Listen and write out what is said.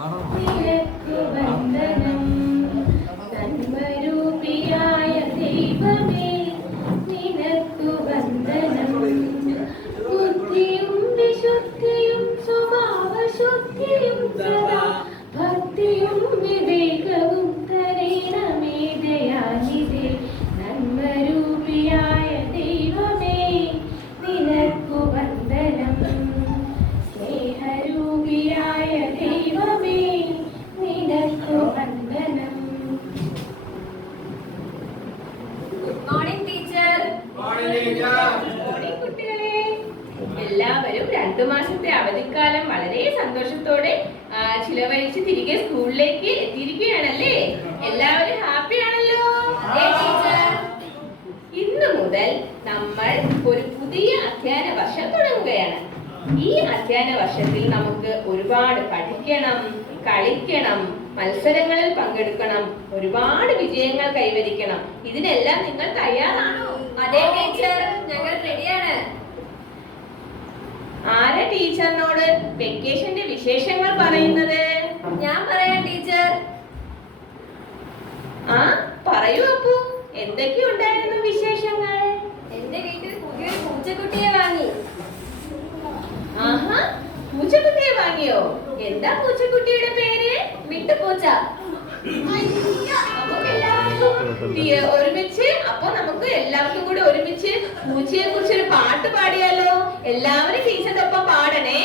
നിനക്കു വന്ദനം നന്മരൂപിയായ ദൈവമേ നിനക്കു വന്ദനം ബുദ്ധിയും വിശുദ്ധിയും സ്വഭാവശുദ്ധിയും സദാ ഭക്തിയും വിവേകവും തരേണമേ ദയാനിധേ നന്മരൂപിയായ ദൈവമേ നിനക്കു വന്ദനം സ്നേഹരൂപിയായ ദൈവമേ നിനക്കു വന്ദനം. Good morning teacher. മോർണിംഗ് കുട്ടികളെ. എല്ലാവരും 2 മാസത്തെ അവധിക്കാലം വളരെ സന്തോഷത്തോടെ ചിലവഴിച്ച് തിരികെ സ്കൂളിലേക്ക് എത്തിയിരിക്കുകയാണല്ലേ? എല്ലാവരും ഹാപ്പി ആണല്ലോ? ഇന്ന് മുതൽ നമ്മൾ ഒരു പുതിയ അധ്യയന വർഷം തുടങ്ങുകയാണ്. ഈ അധ്യയന വർഷത്തിൽ നമുക്ക് ഒരുപാട് പഠിക്കണം, കളിക്കണം, മത്സരങ്ങളിൽ പങ്കെടുക്കണം, ഒരുപാട് വിജയങ്ങൾ കൈവരിക്കണം. ഇതിനെല്ലാം നിങ്ങൾ തയ്യാറാണോ? അതെ ടീച്ചർ, ഞങ്ങൾ റെഡിയാണ്. ആരാ ടീച്ചറിനോട് വെക്കേഷന്റെ വിശേഷങ്ങൾ പറയുന്നത്? ഞാൻ പറയാം ടീച്ചർ. പറയൂ അപ്പു, എന്തൊക്കെയുണ്ടായിരുന്നു വിശേഷങ്ങൾ? എന്റെ വീട്ടിൽ പുതിയൊരു പൂച്ചക്കുട്ടിയെ വാങ്ങി. ആഹാ, പൂച്ചക്കുട്ടിയെ വാങ്ങിയോ? എന്താ പൂച്ചക്കുട്ടിയുടെ പേര്? മിട്ടുപൂച്ച. നമുക്ക് എല്ലാവർക്കും കൂടി ഒരുമിച്ച് പൂച്ചയെ കുറിച്ച് ഒരു പാട്ട് പാടിയാലോ? എല്ലാവരും ടീച്ചറിന്റെ ഒപ്പം പാടണേ.